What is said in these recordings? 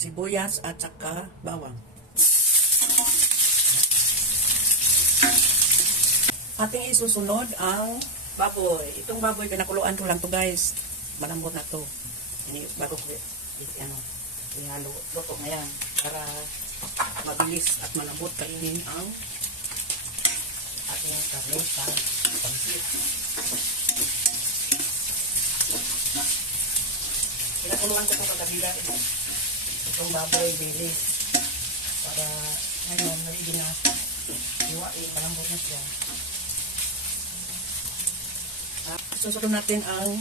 sibuyas at saka bawang. Ating isusunod ang baboy. Itong baboy, pinakuluan ko lang to guys. Malambot na to. Ini bago ko ihalo. Luto na yan. Para mabilis at malambot kainin ang ating karne sa pansit. Pinakuluan ko ito kagabi guys. Itong baboy, bilis. Para ngayon, naligi na iwain, malambot na siya. Susunod natin ang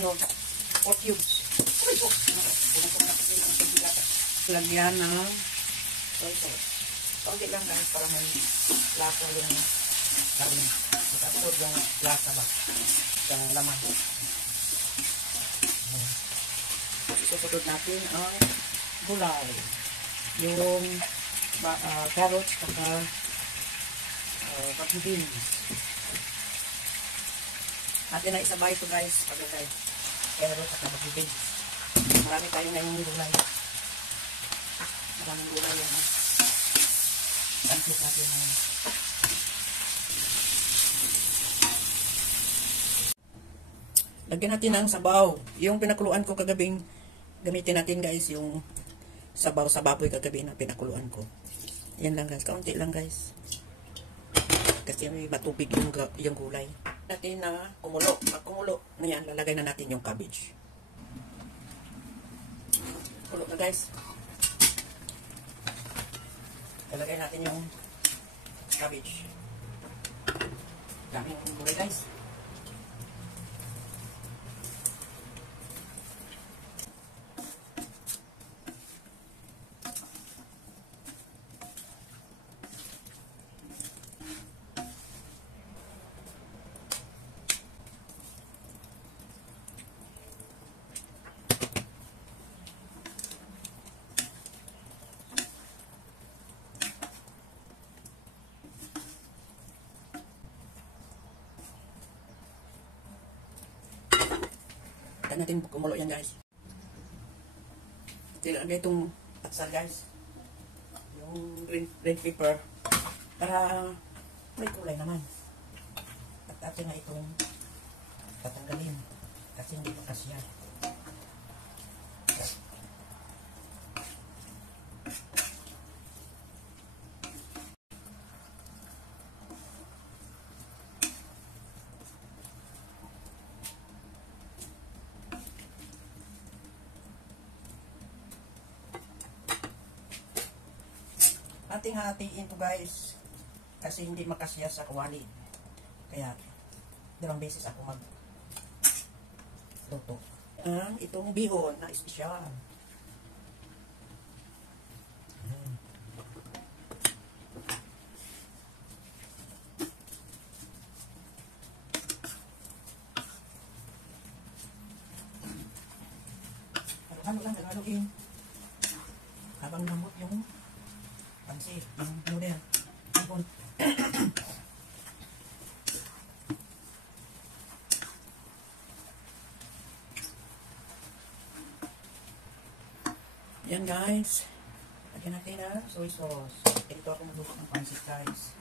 pork cubes. Lagyan ng soy sauce. Kaunti lang guys para may lasa yung karne. Makasunod yung lasa ba sa laman. Susunod natin ang gulay. Yung carrots at pag-ibin. Atin na isabay ito guys. Pagkakay. Carrots at pag-ibin. Marami tayo ngayong gulay. Maraming gulay yan. Pansit natin ngayon. Lagyan natin ng sabaw. Yung pinakuluan ko kagabing gamitin natin guys yung sabaw sa baboy kagabi na pinakuluan ko. Yan lang guys. Kaunti lang guys. Kasi may matubig yung gulay. Natin na kumulo. Pag kumulo na yan, lalagay na natin yung cabbage. Kulo na guys. Lalagay natin yung cabbage. Daming gulay guys. Natin kumulo yan guys. Ilagay itong patsal guys. Yung red pepper. Para may kulay naman. At atin na itong tatanggalin. Kasi hindi pa kasya. Ating hatiin ito guys kasi hindi makasya sa kawali, kaya dalawang beses ako mag luto itong bihon na espesyal. Halo lang, haluin habang lamot yung pansit, yung noodle, ipon. Yan guys. Lagyan natin na soy sauce. Ito ako magluto ng pansit guys.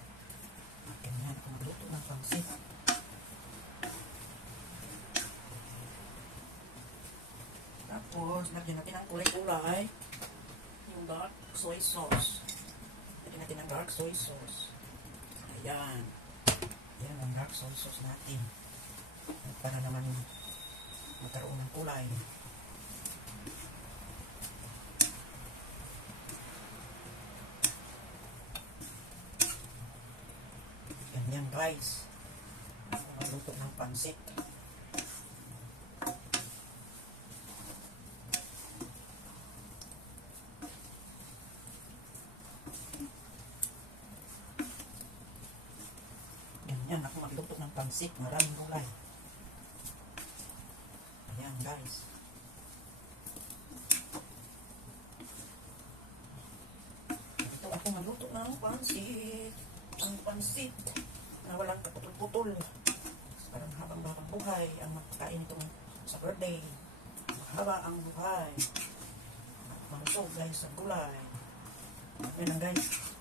Ganyan ako magluto ng pansit. Tapos, lagyan natin ang kulay-kulay. Yung dark soy sauce. Lagyan natin ang dark soy sauce. Ayan. Ayan ang dark soy sauce natin. Para naman magkaroon ng kulay. Ganyan guys. Magluto ng pansit. Ganyan ako magluto ng pansit. Maraming gulay. Ayan guys. Ito ako magluto ng pansit. Ang pansit na walang kaputol-putol. Parang habang buhay ang magkain itong sa birthday. Mahaba ang buhay. Malusog guys sa gulay. Yan lang guys.